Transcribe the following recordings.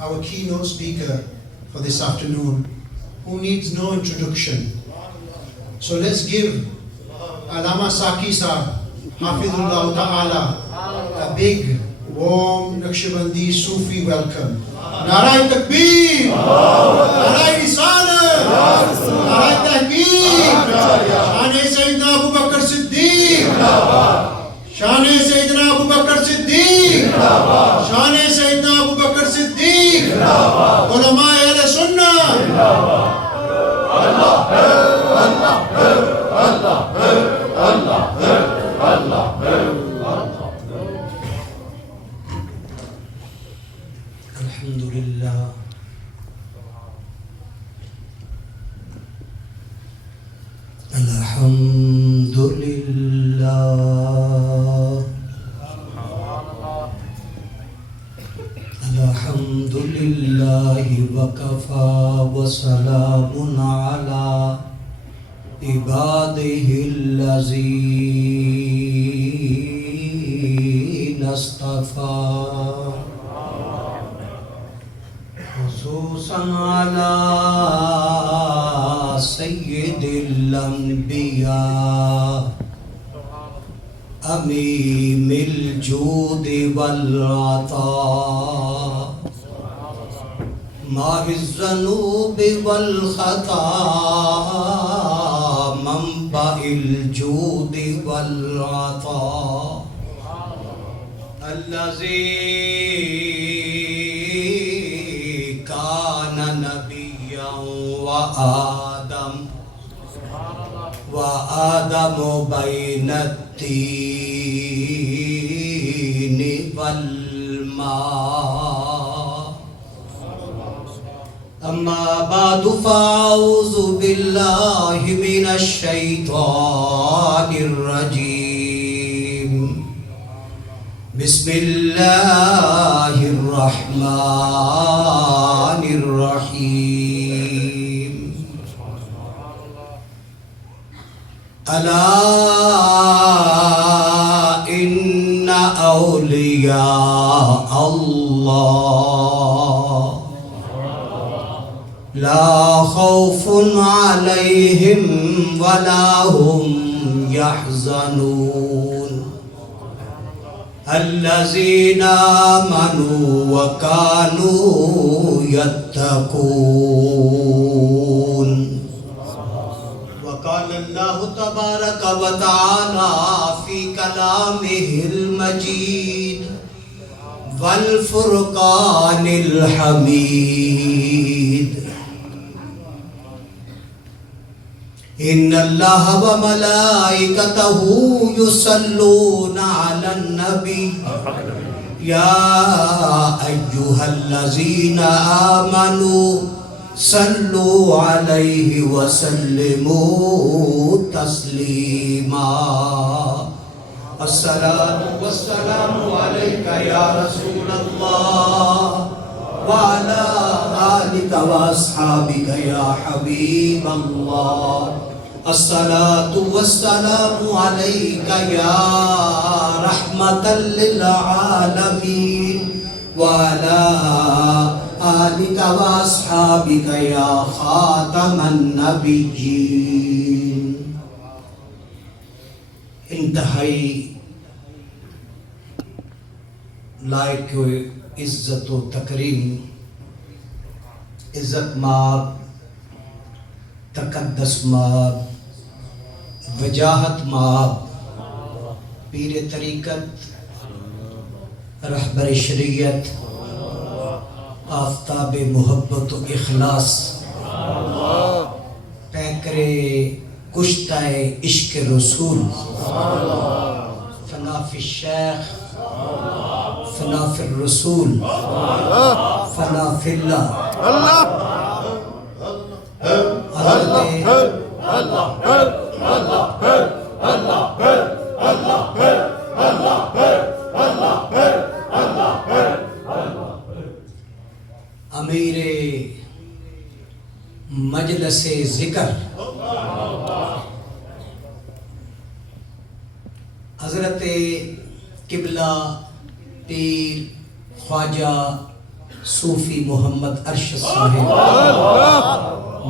our keynote speaker for this afternoon, who needs no introduction. So let's give Allama Saqi Saab, Hafidhullah Ta'ala, a big, warm Naqshbandi Sufi welcome. Nara'i Takbir! Nara'i Risalah! Nara'i Tahqiq! Shane Sayyidina Abu Bakr Siddiq! Shane Sayyidina Abu Bakr Siddiq! Shane Sayyidina Abu Bakr Siddiq! Ulama Ahlus Sunnah! Allah hai, Allah hai, Allah hai, Allah hai, Allah hai. Alhamdulillah. Alhamdulillah. Alhamdulillahi wa kafa wa salamun ala ibadihi allazina astafa. Khususan ala sayyidil anbiya amimil judi wal ata ma'iz zanubi wal khata manba'il judi wal ata allazi kana nabiyyan wa Adamu bainat tini wal ma. Amma ba'du fa'auzu billahi minash shaitanir rajim. Bismillahir rahim. Ala inna awliya Allah la khawfun alayhim wa la hum yahzanun allazina amanu wa kanu yattaqun. قال اللہ تبارک و تعالی فی کلامہ المجید والفرقان الحمید ان اللہ و ملائکتہ یصلون علی النبی یا ایہا الذین آمنوا صلوا علیہ وسلموا تسلیما. الصلاۃ والسلام علیک یا رسول اللہ وعلی آلک واصحابک یا حبیب اللہ. الصلاۃ والسلام علیک یا رحمۃ للعالمین وعلی آلک واصحابک یا خاتم النبیین. انتہائی لائق عزت و تکریم، عزت مآب، تقدس مآب، وجاہت مآب، پیر طریقت، رہبر شریعت، آفتاب محبت و اخلاص، پیکرے کشتہ عشق رسول، فنا فی الشیخ، فنا فی الرسول، فنا فی اللہ. امیر مجلس ذکر حضرت قبلہ پیر خواجہ صوفی محمد ارشد صاحب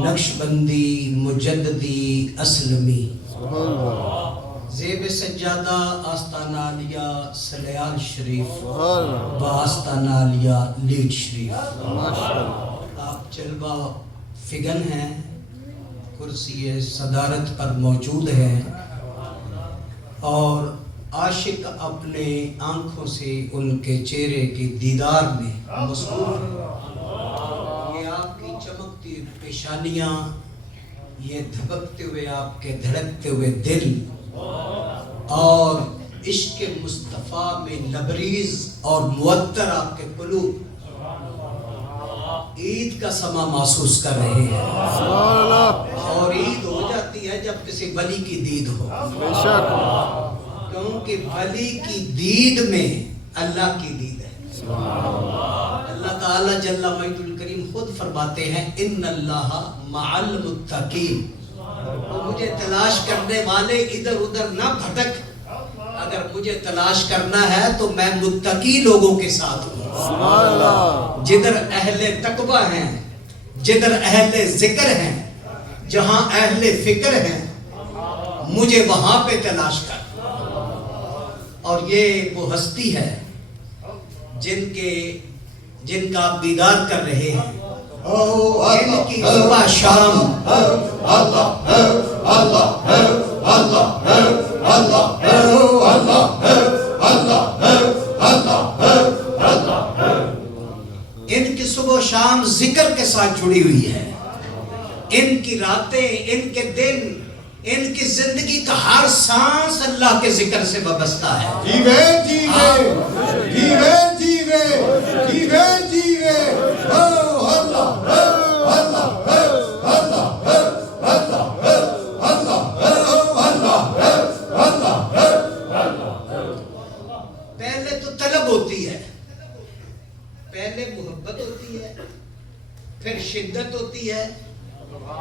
نقشبندی مجددی اسلمی زیب سجادہ آستانہ علیہ سلیال شریف و آستانہ علیہ لیڈ شریف. آپ جلوہ فگن ہیں، کرسی صدارت پر موجود ہیں اور عاشق اپنے آنکھوں سے ان کے چہرے کے دیدار میں مصروف ہیں. یہ آپ کی چمکتی پیشانیاں، یہ دھبکتے ہوئے آپ کے دھڑکتے ہوئے دل اور عشق مصطفیٰ میں لبریز اور معطر آپ کے قلوب عید کا سما محسوس کر رہے ہیں. اور عید ہو جاتی ہے جب کسی ولی کی دید ہو، کیونکہ ولی کی دید میں اللہ کی دید ہے. اللہ تعالیٰ جل مجد الکریم خود فرماتے ہیں ان اللہ مع المتقین. مجھے تلاش کرنے والے ادھر ادھر نہ بھٹک، اگر مجھے تلاش کرنا ہے تو میں متقی لوگوں کے ساتھ ہوں. جدھر اہل تقوی ہیں، جدھر اہل ذکر ہیں، جہاں اہل فکر ہیں، مجھے وہاں پہ تلاش کر. اور یہ وہ ہستی ہے جن کا آپ دیدار کر رہے ہیں. ان کی صبح شام ان کی صبح و شام ذکر کے ساتھ جڑی ہوئی ہے. ان کی راتیں، ان کے دن، ان کی زندگی کا ہر سانس اللہ کے ذکر سے وابستہ ہے. جیوے جیوے جیوے جیوے جیوے جیوے اللہ اللہ پہلے تو طلب ہوتی ہے، پہلے محبت ہوتی ہے، پھر شدت ہوتی ہے.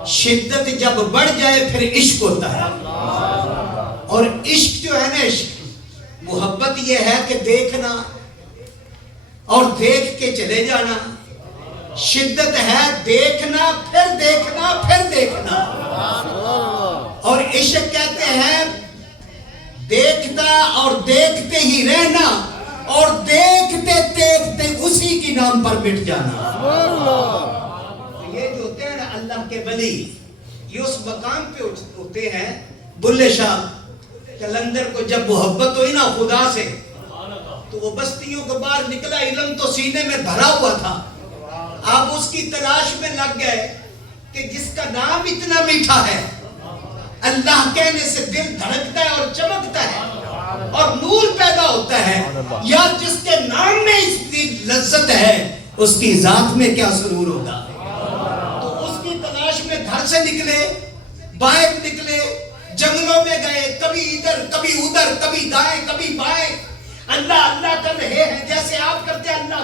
شدت جب بڑھ جائے پھر عشق ہوتا ہے. اور عشق جو ہے نا، عشق محبت یہ ہے کہ دیکھنا اور دیکھ کے چلے جانا. شدت ہے دیکھنا پھر دیکھنا پھر دیکھنا. اور عشق کہتے ہیں دیکھتا اور دیکھتے ہی رہنا اور دیکھتے دیکھتے اسی کی نام پر مٹ جانا. یہ جو ہوتے ہیں نا اللہ کے ولی، یہ اس مقام پہ ہوتے ہیں. بلے شاہ کلندر کو جب محبت ہوئی نا خدا سے، تو وہ بستیوں کے باہر نکلا، علم تو سینے میں بھرا ہوا تھا. آپ اس کی تلاش میں لگ گئے کہ جس کا نام اتنا میٹھا ہے، اللہ کہنے سے دل دھڑکتا ہے اور چمکتا ہے اور نور پیدا ہوتا ہے، یا جس کے نام میں اس کی لذت ہے، اس کی ذات میں کیا سرور ہوگا. گھر سے نکلے، باہر نکلے، جنگلوں میں گئے، کبھی ادھر کبھی ادھر، کبھی دائیں کبھی بائیں، اللہ اللہ کر رہے ہیں جیسے آپ کرتے. اللہ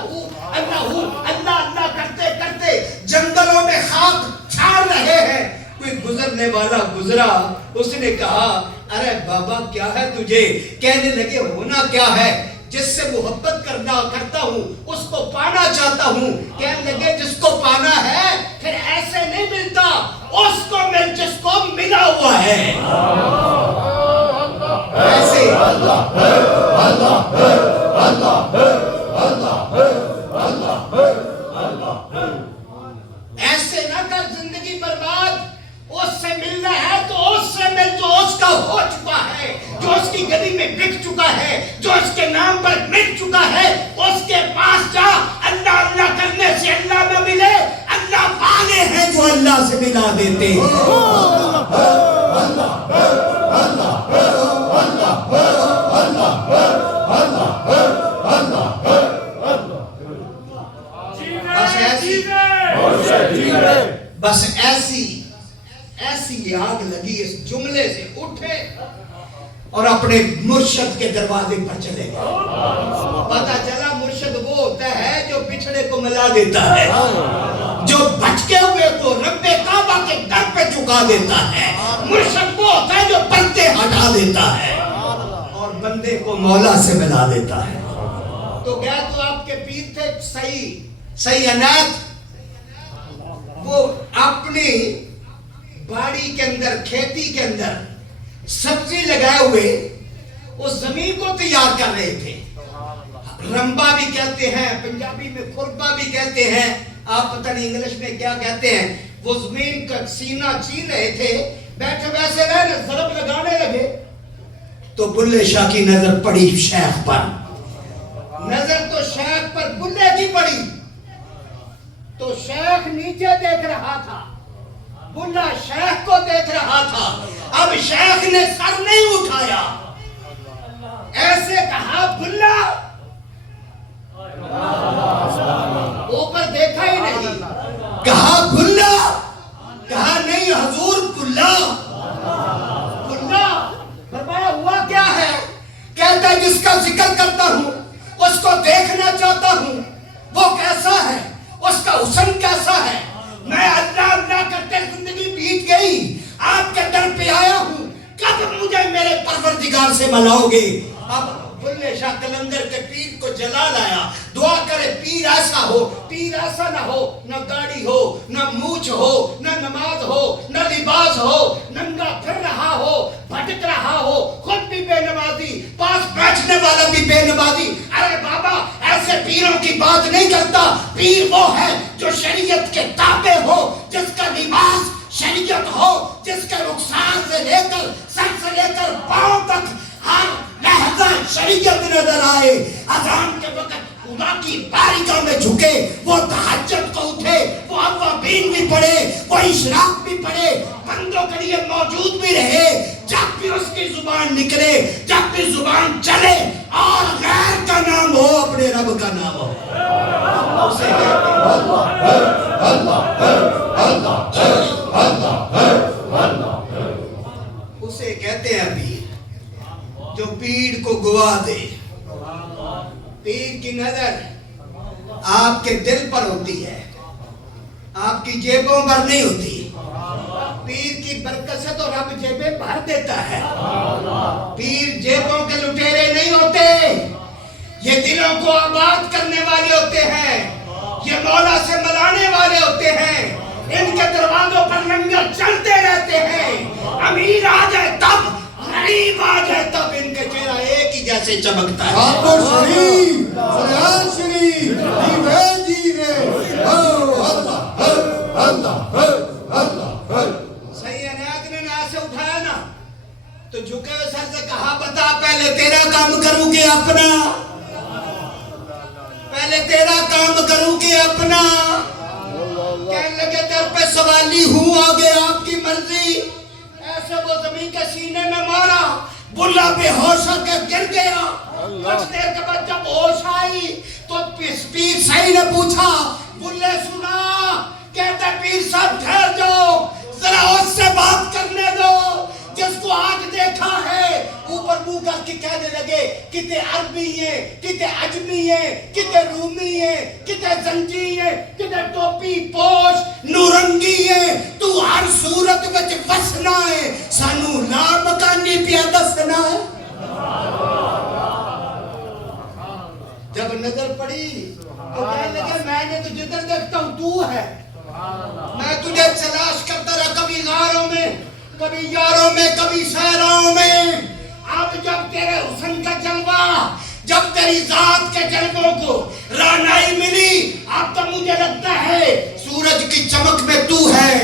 اللہ کرتے کرتے جنگلوں میں خاک چھاڑ رہے ہیں. کوئی گزرنے والا گزرا، اس نے کہا ارے بابا کیا ہے تجھے؟ کہنے لگے ہونا کیا ہے، جس سے محبت کرتا ہوں اس کو پانا چاہتا ہوں. کہنے لگے جس کو پانا ہے پھر ایسے نہیں ملتا، اس کو مل جس کو ملا ہوا ہے. ایسے ایسے نہ کر زندگی برباد. اس سے ملنا ہے تو اس سے مل جو اس کا ہو چکا ہے، جو اس کی گلی میں بک چکا ہے، جو اس کے نام پر مٹ چکا ہے. اس کے پاس جا. اللہ اللہ کرنے سے اللہ نہ ملے، اللہ والے ہیں جو اللہ سے ملا دیتے ہیں. بس ایسی آگ لگی اس جملے سے اٹھے اور اپنے مرشد کے دروازے پر چلے گئے. پتہ چلا مرشد وہ ہوتا ہے جو بچھڑے کو ملا دیتا ہے، جو بھٹکے ہوئے کو رب کعبہ کے در پہ چکا دیتا ہے. مرشد وہ ہوتا ہے جو پردے ہٹا دیتا ہے اور بندے کو مولا سے ملا دیتا ہے. تو گیا تو آپ کے پیر تھے سیانات وہ اپنی باڑی کے اندر کھیتی کے اندر سبزی لگائے ہوئے اس زمین کو تیار کر رہے تھے. رمبا بھی کہتے ہیں, پنجابی میں خربا بھی کہتے ہیں, آپ پتہ نہیں انگلش میں کیا کہتے ہیں. وہ زمین کا سینہ چین رہے تھے, بیٹھے ویسے رہے, ضرب لگانے لگے تو بلے شاہ کی نظر پڑی شیخ پر. نظر تو شیخ پر بلے کی پڑی تو شیخ نیچے دیکھ رہا تھا, بلا شیخ کو دیکھ رہا تھا. اب شیخ نے سر نہیں اٹھایا, ایسے کہا بلا, اوپر دیکھا ہی نہیں, کہا بلا, کہا نہیں حضور بلا. بلا فرمایا ہوا کیا ہے؟ کہتا ہے جس کا ذکر کرتا ہوں اس کو دیکھنا چاہتا ہوں, وہ کیسا ہے, اس کا حسن کیسا ہے. میں اللہ اللہ کرتے زندگی بیت گئی, آپ کے در پہ آیا ہوں, کب مجھے میرے پروردگار سے ملاؤ گے. اب بلے شاہ قلندر کے پیر کو جلا لایا, دعا کرے پیر ایسا ہو, پیر ایسا نہ ہو, نہ گاڑی ہو, نہ مونچھ ہو, نہ نماز ہو, نہ لباس ہو, ننگا پھر رہا ہو, بھٹک رہا ہو, خود بھی بے نمازی, پاس بیٹھنے والا بھی بے نمازی. ارے بابا ایسے پیروں کی بات نہیں کرتا. پیر وہ ہے جو شریعت کے تابع ہو, جس کا لباس شریعت ہو, جس کے رخسار سے لے کر سر سے لے کر پاؤں تک ہر لہجہ شریعت نظر آئے. اذان کے وقت خدا کی بارگاہ میں جھکے, وہ تہجد کو اٹھے, وہ اوابین بھی پڑھے, وہ اشراق بھی پڑھے, بندوں کے لیے موجود بھی رہے. جب بھی اس کی زبان نکلے, جب بھی زبان چلے اور غیر کا نام ہو, اپنے رب کا نام ہو. اسے کہتے ہیں اللہ ہے, اللہ ہے, اللہ ہے, اللہ ہے, اللہ ہے. اسے کہتے ہیں پیر جو پیر کو گوا دے. پیر کی نظر آپ کے دل پر ہوتی ہے, آپ کی جیبوں پر نہیں ہوتی. پیر کی برکت سے تو رب جیبیں بھر دیتا ہے. پیر جیبوں کے لٹیرے نہیں ہوتے, یہ دلوں کو آباد کرنے والے ہوتے ہیں, یہ مولا سے ملانے والے ہوتے ہیں. ان کے دروازوں پر لنگر چلتے رہتے ہیں. امیر آ جائے تب, غریب آ جائے تب ان کے چہرہ ایک ہی جیسے چمکتا ہے. شادپور شریف, سریان شریف, دیوے دیوے, اللہ ہے, اللہ ہے, اللہ ہے. صحیح عنایت نے ناز سے اٹھایا نا تو جھکے ہوئے سر سے کہا بتا پہلے تیرا کام کروں کہ اپنا, پہلے تیرا کام کروں کہ اپنا. کہنے لگے تیر پہ سوالی ہوں, آگے آپ کی مرضی. ایسے وہ زمین کے سینے میں مارا, بلا بے ہوش ہو کے گر گیا. کچھ دیر کے بعد جب ہوش آئی تو پیر صحیح نے پوچھا, بلے سنا, کہتا پیر صاحب ٹھہر جاؤ, ذرا اس سے بات کرنے دو جس کو آج دیکھا ہے. اوپر منہ کر کے کہنے لگے کتے عربی ہیں, کتے عجمی ہیں, کتے رومی ہیں, کتے زنجی ہیں, کتے ٹوپی پوش نورنگی ہیں. تو ہر صورت وچ وسنا ہے, سانو لا مکانی پیا دسنا ہے. جب نظر پڑی تو کہنے لگے میں نے تو جدھر دیکھتا ہوں تو ہے, میں تجھے تلاش کرتا رہا, کبھی غاروں میں, کبھی یاروں میں, کبھی صحراؤں میں. اب جب تیرے حسن کا جلوہ, جب تیری ذات کے جلووں کو رانائی ملی, اب تو مجھے لگتا ہے سورج کی چمک میں تو ہے,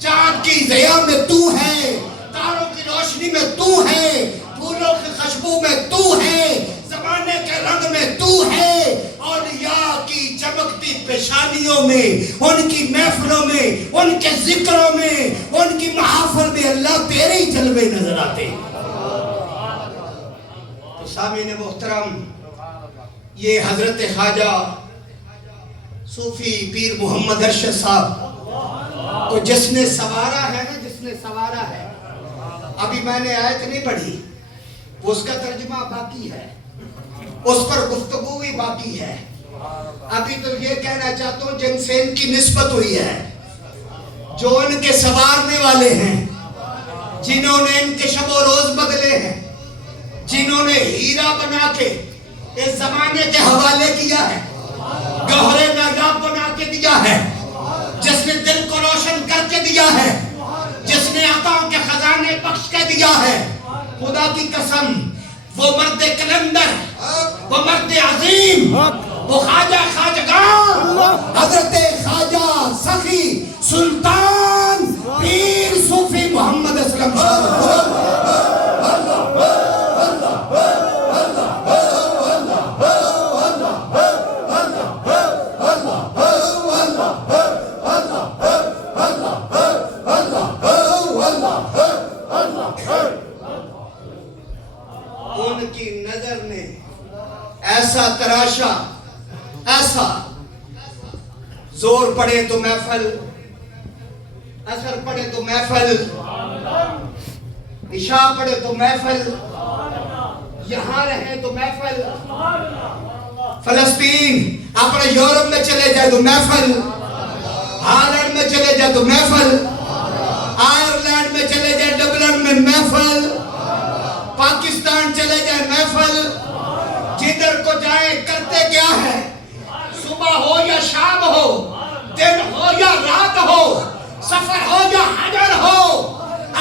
چاند کی ضیاء میں تو ہے, تاروں کی روشنی میں تو ہے, پھولوں کی خوشبو میں تو ہے, زمانے کے رنگ میں تو ہے, اولیاء کی چمکتی پیشانیوں میں, ان کی محفلوں میں, ان کے ذکروں میں, ان کی محافل میں اللہ تیرے ہی جلوے نظر آتے. تو سامعین محترم, یہ حضرت خواجہ صوفی پیر محمد ارشد صاحب کو جس نے سوارا ہے نا, جس نے سوارا ہے, ابھی میں نے آیت نہیں پڑھی, اس کا ترجمہ باقی ہے, اس پر گفتگو بھی باقی ہے. ابھی تو یہ کہنا چاہتا ہوں جن سے ان کی نسبت ہوئی ہے, جو ان کے سوارنے والے ہیں, جنہوں نے ان کے شب و روز بدلے ہیں, جنہوں نے ہیرا بنا کے اس زمانے کے حوالے کیا ہے, گوہر نایاب بنا کے دیا ہے، جس نے دل کو روشن کر کے دیا ہے، جس نے عطاؤں کے خزانے بخش کے دیا ہے. خدا کی قسم وہ مرد کلندر، وہ مرد عظیم، وہ خواجہ خواجگان حضرت خواجہ سقی سلطان پیر صوفی محمد اسلم ان کی نظر نے ایسا تراشا، ایسا زور پڑے تو محفل، اثر پڑے تو محفل، عشاء پڑے تو محفل، یہاں رہے تو محفل، فلسطین اپنے یورپ میں چلے جائے تو محفل، ہالینڈ میں چلے جائے تو محفل، آئرلینڈ میں چلے جائے ڈبلن میں محفل، پاکستان چلے جائے محفل. جدھر کو جائے کرتے کیا ہے؟ صبح ہو یا شام ہو، دن ہو یا رات ہو، سفر ہو یا حضر ہو،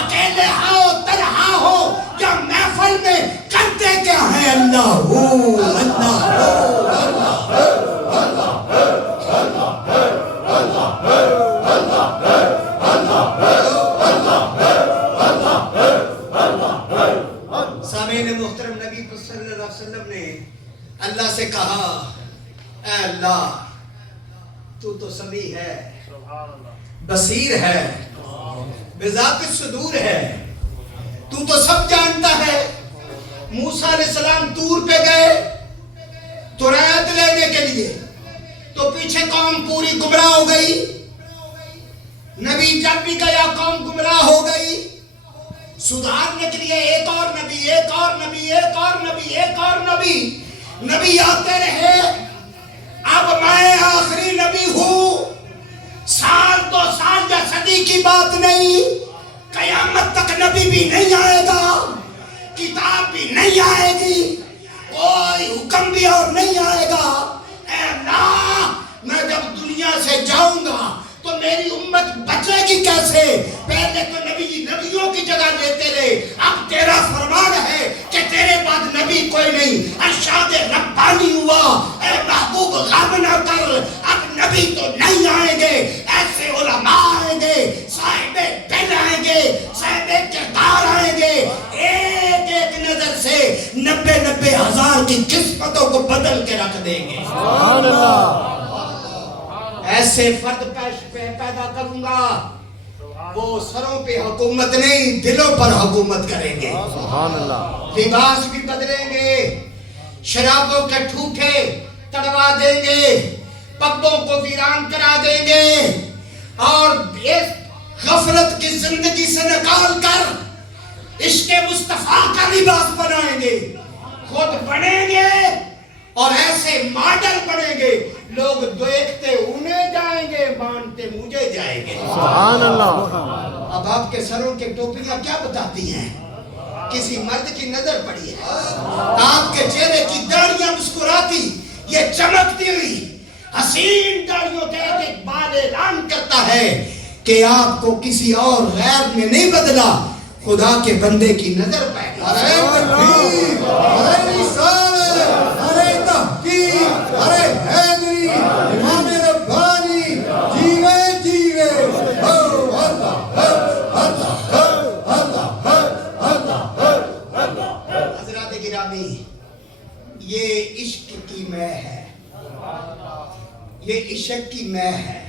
اکیلے ہو تنہا ہو یا محفل میں کرتے کیا ہے؟ اللہ ہو، اللہ ہو، اللہ ہو، اللہ ہو، اللہ ہو، اللہ ہو، اللہ ہو، اللہ ہو، اللہ ہو، اللہ ہو، اللہ ہو. سامعین محترم، نبی صلی اللہ علیہ وسلم نے اللہ سے کہا، اے اللہ تو سمیع ہے، بصیر ہے، بذات الصدور ہے، تو سب جانتا ہے. موسیٰ علیہ السلام طور پہ گئے تو رعایت لینے کے لیے، تو پیچھے قوم پوری گمراہ ہو گئی. نبی جب بھی گیا قوم گمراہ ہو گئی. سدھارنے کے لیے ایک اور نبی، ایک اور نبی، ایک اور نبی، ایک اور نبی، نبی آتے رہے. اب میں آخری نبی ہوں. سال 2 سال یا صدی کی بات نہیں، قیامت تک نبی بھی نہیں آئے گا، کتاب بھی نہیں آئے گی، کوئی حکم بھی اور نہیں آئے گا. اے اللہ، میں جب دنیا سے جاؤں گا تو میری امت بچے گی کیسے؟ پہلے تو نبیوں کی جگہ لیتے رہے، اب تیرا فرمان ہے کہ تیرے بعد نبی کوئی نہیں. ارشاد ربانی ہوا، اے محبوب غم نہ کر، اب نبی تو نہیں آئیں گے. ایسے علماء آئیں گے، صاحب دل آئیں گے، صاحب کردار آئیں گے، ایک ایک نظر سے 90 ہزار کی قسمتوں کو بدل کے رکھ دیں گے. سبحان اللہ. ایسے فرد پیدا کروں گا، وہ سروں پہ حکومت نہیں دلوں پر حکومت کریں گے. سبحان اللہ. لباس بھی بدلیں گے، شرابوں کے ٹھوٹے تڑوا دیں گے، پبوں کو ویران کرا دیں گے، اور اس غفلت کی زندگی سے نکال کر عشق مصطفیٰ کا لباس بنائیں گے. خود بنیں گے اور ایسے ماڈل بنیں گے، لوگ دیکھتے انہیں جائیں گے، مانتے مجھے جائیں گے. سبحان اللہ. اب آپ کے سروں کے ٹوپیاں کیا بتاتی ہیں؟ کسی مرد کی نظر پڑی ہے، آپ کے چہرے کی داڑیاں مسکراتی، یہ چمکتی ہوئی حسین داڑیوں کے اقبال اعلان کرتا ہے کہ آپ کو کسی اور غیر نے نہیں بدلا، خدا کے بندے کی نظر پہ گئی. ارے تکبیر، ارے رسالت، ارے تحقیق، ارے حیدری، امام ربانی، جیوے جیوے. حضرات گرامی، یہ عشق کی مے ہے، یہ عشق کی مے ہے.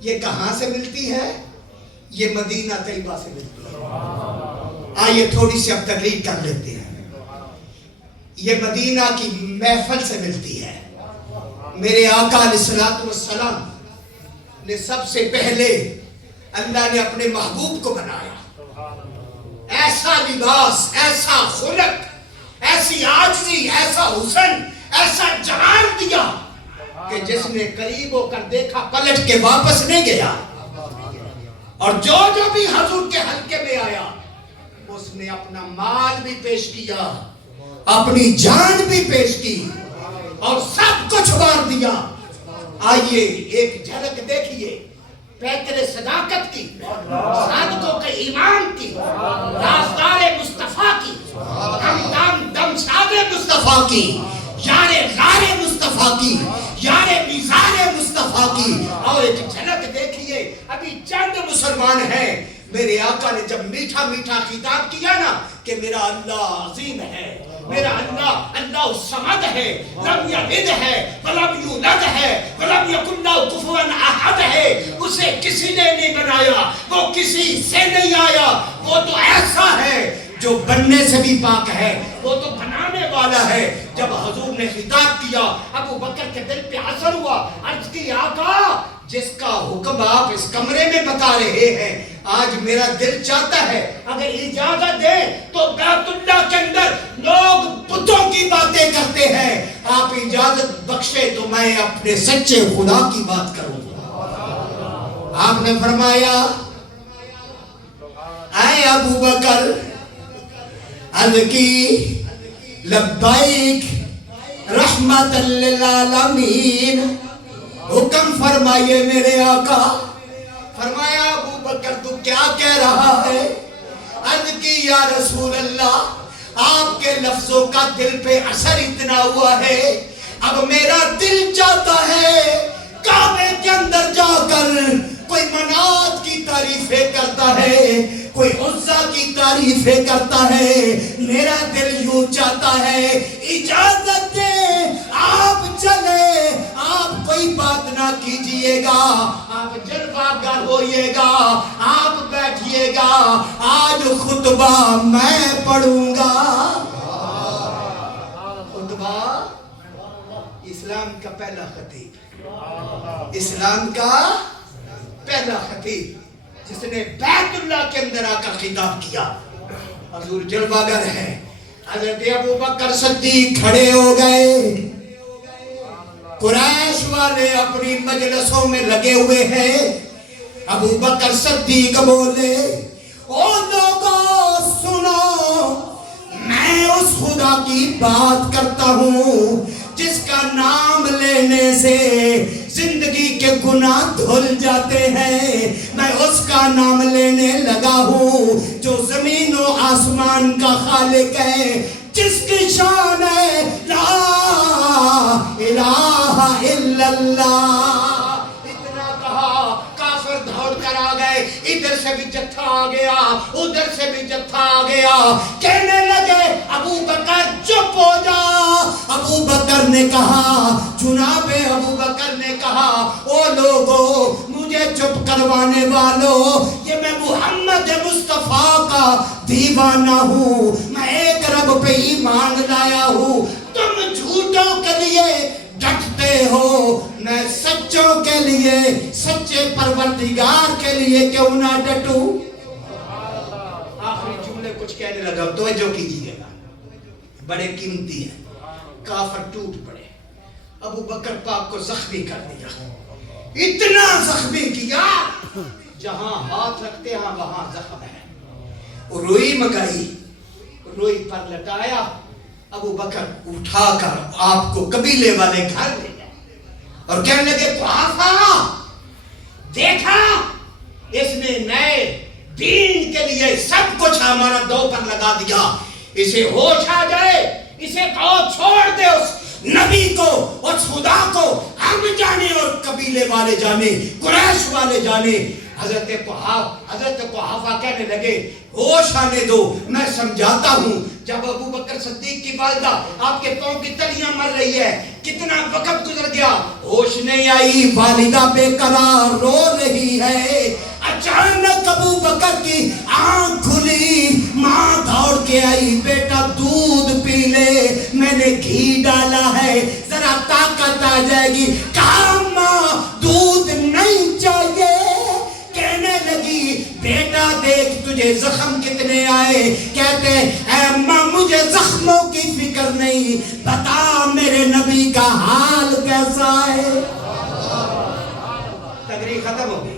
یہ کہاں سے ملتی ہے؟ یہ مدینہ طیبہ سے ملتی ہے. آئیے تھوڑی سی اب تقریر کر لیتے ہیں. یہ مدینہ کی محفل سے ملتی ہے. میرے آقا علیہ السلام نے سب سے پہلے اللہ نے اپنے محبوب کو بنایا. ایسا لباس، ایسا خلق، ایسی عاجزی، ایسا حسن، ایسا جمال دیا کہ جس نے قریب ہو کر دیکھا پلٹ کے واپس نہیں گیا. اور جو بھی حضور کے حلقے میں آیا اس نے اپنا مال بھی پیش کیا، اپنی جان بھی پیش کی، اور سب کچھ وار دیا. آئیے ایک جھلک دیکھیے پیکر صداقت کی، صادقوں کے ایمان کی، رازدار مصطفیٰ کی، دم ساز مصطفیٰ کی، یار غار مصطفیٰ کی، یار میزان مصطفیٰ کی. اور ایک جھلک دیکھیے ابھی چند مسلمان ہیں. میرے آقا نے جب میٹھا میٹھا خطاب کیا نا کہ میرا اللہ عظیم ہے، میرا اللہ اللہ الصمد ہے، لم یلد ہے ولم یولد ہے ولم یکن لہ کفوا احد ہے، اسے کسی نے نہیں بنایا، وہ کسی سے نہیں آیا، وہ تو ایسا ہے جو بننے سے بھی پاک ہے، وہ تو بنانے والا ہے. جب حضور نے خطاب کیا ابو بکر کے دل پہ اثر ہوا. عرض کی آقا جس کا حکم آپ اس کمرے میں بتا رہے ہیں، آج میرا دل چاہتا ہے اگر اجازت دے تو بیت اللہ کے اندر لوگ بتوں کی باتیں کرتے ہیں، آپ اجازت بخشے تو میں اپنے سچے خدا کی بات کروں. آپ نے فرمایا اے ابو بکر، عرض کی لبیک رحمت للعالمین، حکم فرمائیے میرے آقا. فرمایا ابو بکر تو کیا کہہ رہا ہے؟ عرض کی یا رسول اللہ آپ کے لفظوں کا دل پہ اثر اتنا ہوا ہے، اب میرا دل چاہتا ہے کعبے کے اندر جا کر کوئی منات کی تعریفیں کرتا ہے، کوئی عزا کی تعریفیں کرتا ہے. میرا دل یوں چاہتا ہے اجازت دے آپ چلے، آپ کوئی بات نہ کیجئے گا، آپ جلوہ گر ہوئیے گا، آپ بیٹھیے گا، آج خطبہ میں پڑھوں گا. خطبہ اسلام کا پہلا خطیب، اسلام کا پہلا خطیب جس نے بیت اللہ کے اندر آ کر خطاب کیا. حضور جلوہ گر ہے. حضرت ابو بکر صدیق کھڑے ہو گئے. قریش والے اپنی مجلسوں میں لگے ہوئے ہیں. ابو بکر صدیق بولے او لوگوں سنو، میں اس خدا کی بات کرتا ہوں جس کا نام لینے سے زندگی کے گناہ دھل جاتے ہیں. میں اس کا نام لینے لگا ہوں جو زمین و آسمان کا خالق ہے، جس کی شان ہے لا الہ الا اللہ. اتنا کہا کافر دوڑ کر آ گئے، ادھر سے بھی جتھا آ گیا، ادھر سے بھی جتھا آ گیا. کہنے لگے ابو بکر چپ ہو جا. ابو بکر نے کہا، جناب ابو بکر نے کہا او لوگو مجھے چپ کروانے والوں، یہ میں محمد مصطفیٰ کا دیوانہ ہوں، میں ایک رب پہ ایمان لایا ہوں. تم جھوٹوں کے لیے ڈٹتے ہو، میں سچوں کے لیے، سچے پروردگار کے لیے کیوں نہ ڈٹوں. آخری جملے کچھ کہنے لگا، توجہ کیجیے گا، بڑے قیمتی ہیں. کافر ٹوٹ پڑے. ابو بکر پاک کو زخمی کر دیا، اتنا زخمی کیا جہاں ہاتھ رکھتے ہیں وہاں زخم ہے. روئی منگائی، روئی پر لٹایا. ابو بکر اٹھا کر آپ کو قبیلے والے گھر لے گئے اور کہنے لگے قحافہ دیکھا اس نے نئے دین کے لیے سب کچھ ہمارا دو پر لگا دیا، اسے ہوش آ جائے، اسے کہو چھوڑ دے اس نبی کو، اس خدا کو. ہم جانے اور قبیلے والے جانے، قریش والے جانے. حضرت قحافہ کہنے لگے ہوش آنے دو، میں سمجھاتا ہوں. جب ابو بکر صدیق کی والدہ آپ کے پاؤں کی تلیاں مر رہی ہے، کتنا وقت گزر گیا، ہوش نہیں آئی، والدہ بے قرار رو رہی ہے. اچانک ابو بکر کی آنکھ کھلی، ماں دوڑ کے آئی، بیٹا دودھ پی لے، میں نے گھی ڈالا ہے، ذرا طاقت آ جائے گی. کہا ماں دودھ نہیں چاہیے. کہنے لگی بیٹا دیکھ تجھے زخم کتنے آئے. کہتے اے ماں مجھے زخموں کی فکر نہیں، بتا میرے نبی کا حال کیسا ہے. تقریر ختم ہو گئی.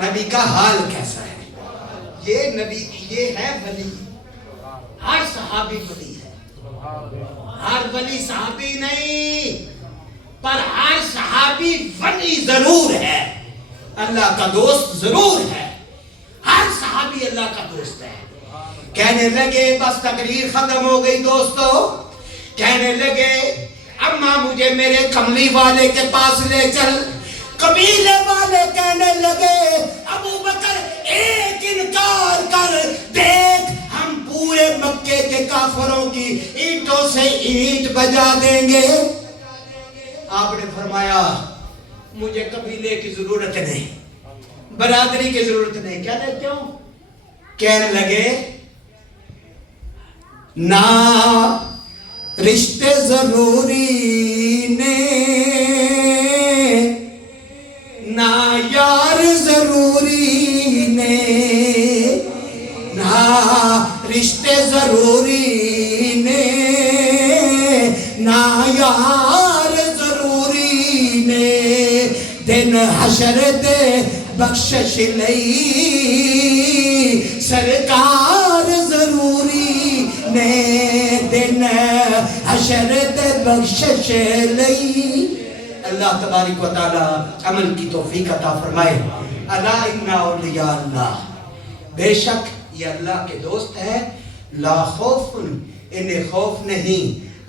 نبی کا حال کیسا ہے؟ یہ نبی، یہ ہے ولی. ہر صحابی ولی ہے، ہر ولی صحابی نہیں. پر ہر صحابی ولی ضرور ہے، اللہ کا دوست ضرور ہے، ہر صحابی اللہ کا دوست ہے۔ کہنے لگے بس تقریر ختم ہو گئی دوستو، کہنے لگے اماں مجھے میرے کملی والے کے پاس لے چل۔ قبیلے والے کہنے لگے ابو بکر ایک انکار کر دیکھ، ہم پورے مکے کے کافروں کی اینٹوں سے اینٹ بجا دیں گے۔ آپ نے فرمایا مجھے قبیلے کی ضرورت نہیں، برادری کی ضرورت نہیں۔ کہنے کیوں؟ کہنے لگے نہ رشتے ضروری نے، نہ یار ضروری نے، نہ رشتے ضروری نے، نہ یار ضروری نے، دن حشر دے بخشش لئی سرکار ضروری نے، دن حشر دے بخشش لئی۔ اللہ تبارک و تعالی عمل کی توفیق عطا فرمائے۔ الا ان اولیاء اللہ، بے شک یہ اللہ کے دوست ہے، لا خوف انہیں خوف نہیں،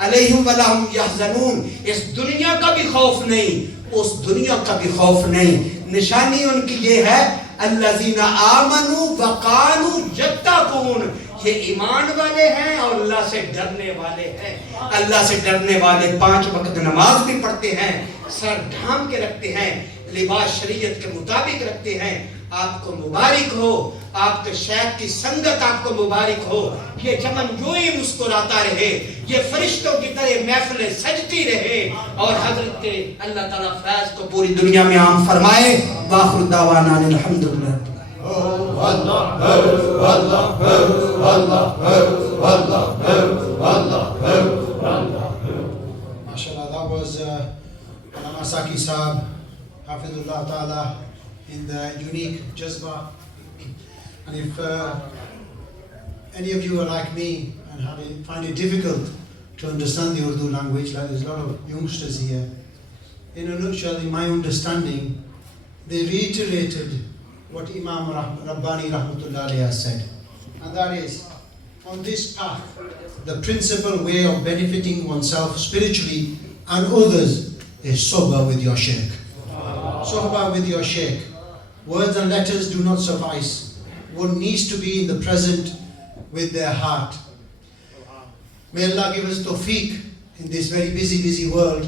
علیہم ولا ہم یحزنون، اس دنیا کا بھی خوف نہیں، اس دنیا کا بھی خوف نہیں۔ نشانی ان کی یہ ہے الذین آمنوا وقالوا یتقون، یہ ایمان والے ہیں اور اللہ سے ڈرنے والے ہیں۔ اللہ سے ڈرنے والے 5 وقت نماز بھی پڑھتے ہیں، سر ڈھانپ کے رکھتے ہیں، لباس شریعت کے مطابق رکھتے ہیں۔ آپ کو مبارک ہو، آپ کے شیخ کی سنگت آپ کو مبارک ہو، یہ چمن جوئی مسکراتا رہے، یہ فرشتوں کی طرح محفلیں سجتی رہے، اور حضرت کے اللہ تعالیٰ فیض کو پوری دنیا میں عام فرمائے۔ وآخر دعوانا الحمدللہ۔ MashaAllah, that was Hanif Saqib Saab, Hafidullah Ta'ala, in the unique jazba. And if any of you are like me and find it difficult to understand the Urdu language, like there's a lot of youngsters here, in a nutshell, in my understanding, they reiterated what Imam Rabbani Rahmatullah Alayhi has said. And that is, on this path, the principal way of benefiting oneself spiritually and others is sohbah with your shaykh. Sohbah with your shaykh. Words and letters do not suffice. One needs to be in the present with their heart. May Allah give us tawfiq in this very busy world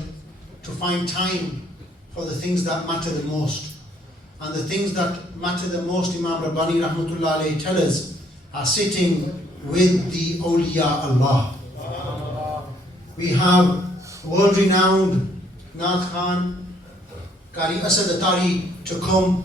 to find time for the things that matter the most. And the things that matter the most, Imam Rabbani Rahmatullah Alayhi tell us, are sitting with the awliya Allah. We have world-renowned Naat Khan, Qari Asad Atari to come.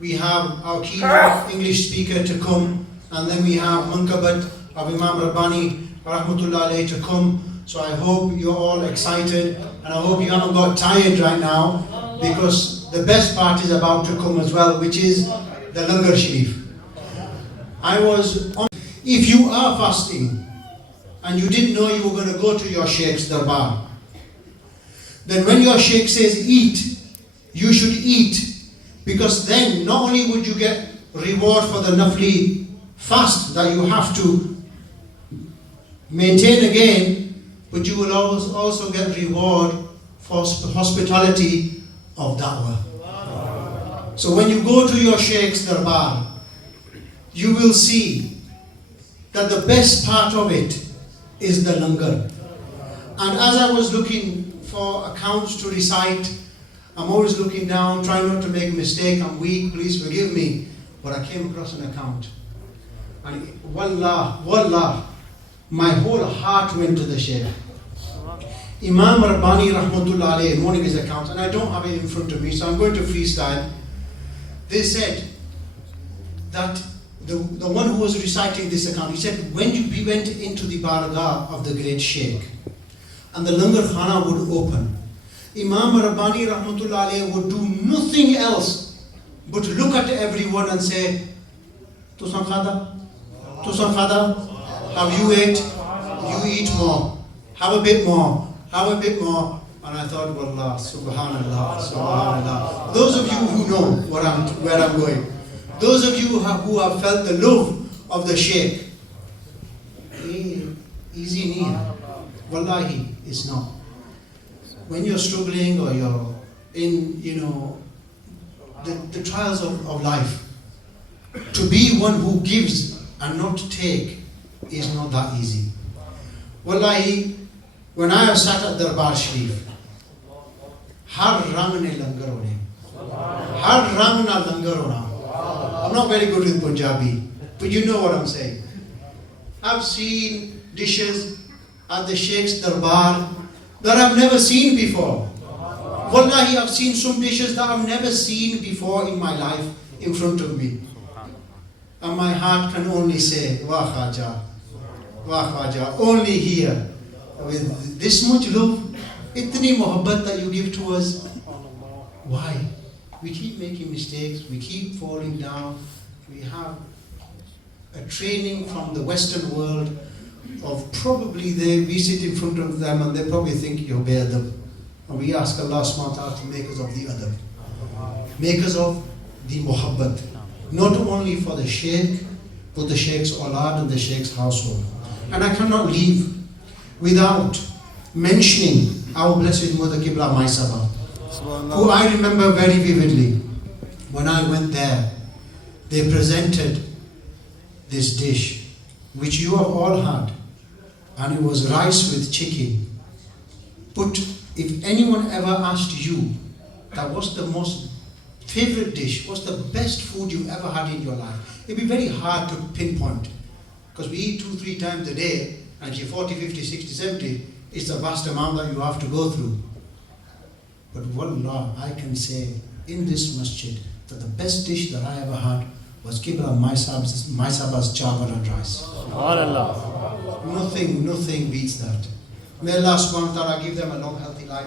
We have our keynote English speaker to come, and then we have Munkabat of Imam Rabbani Rahmatullah Alayhi to come. So I hope you're all excited, and I hope you haven't got tired right now, because the best part is about to come as well, which is the Langar Sharif. If you are fasting and you didn't know you were going to go to your Shaykh's darbar, then when your Shaykh says eat, you should eat, because then not only would you get reward for the nafli fast that you have to maintain again, but you will also get reward for hospitality of da'wah. So when you go to your Shaykh's darbar, you will see that the best part of it is the langar. And as I was looking for accounts to recite, I'm always looking down, trying not to make a mistake. I'm weak, please forgive me. But I came across an account. And wallah, my whole heart went to the Shaykh. Imam Rabbani Rahmatullah Alayhi, in one of his accounts, and I don't have it in front of me, so I'm going to freestyle. They said that the one who was reciting this account, he said, when we went into the baragah of the great Shaykh, and the Langar Khana would open, Imam Rabbani Rahmatullah Alayhi would do nothing else but look at everyone and say, Tusan khada? Tusan khada? Have you ate? You eat more. Have a bit more. Have a bit more. And I thought, Wallah, Subhanallah, Subhanallah. Those of you who know where I'm going, those of you who have felt the love of the Shaykh, easy need. Wallahi, it's not. When you're struggling or you're in, the trials of life, to be one who gives and not take is not that easy. Wallahi, when I have sat at Darbar Sharif, har rang ne langar hone, har rang na langar hona. I'm not very good with Punjabi, but you know what I'm saying. I've seen dishes at the Sheikh's Darbar that I've never seen before. Wallahi, I've seen some dishes that I've never seen before in my life in front of me. And my heart can only say, Wah Khaja, only here, with this much love, itni muhabbat that you give to us. Why? We keep making mistakes, we keep falling down, we have a training from the Western world of probably we sit in front of them and they probably think you're be'adab. And we ask Allah subhanahu wa ta'ala to make us of the adab. Make us of the muhabbat. Not only for the Shaykh, but the Shaykh's awlad and the Shaykh's household. And I cannot leave without mentioning our blessed mother Qibla Mai Saba, who I remember very vividly. When I went there, they presented this dish, which you have all had, and it was rice with chicken. But if anyone ever asked you, that what's the most favorite dish, what's the best food you've ever had in your life, it'd be very hard to pinpoint, because we eat 2-3 times a day, and if you're 40, 50, 60, 70, it's a vast amount that you have to go through. But wallah, I can say in this masjid that the best dish that I ever had was Qibla Mai Saba's chawal and rice. Nothing beats that. May Allah subhanahu wa ta'ala give them a long, healthy life.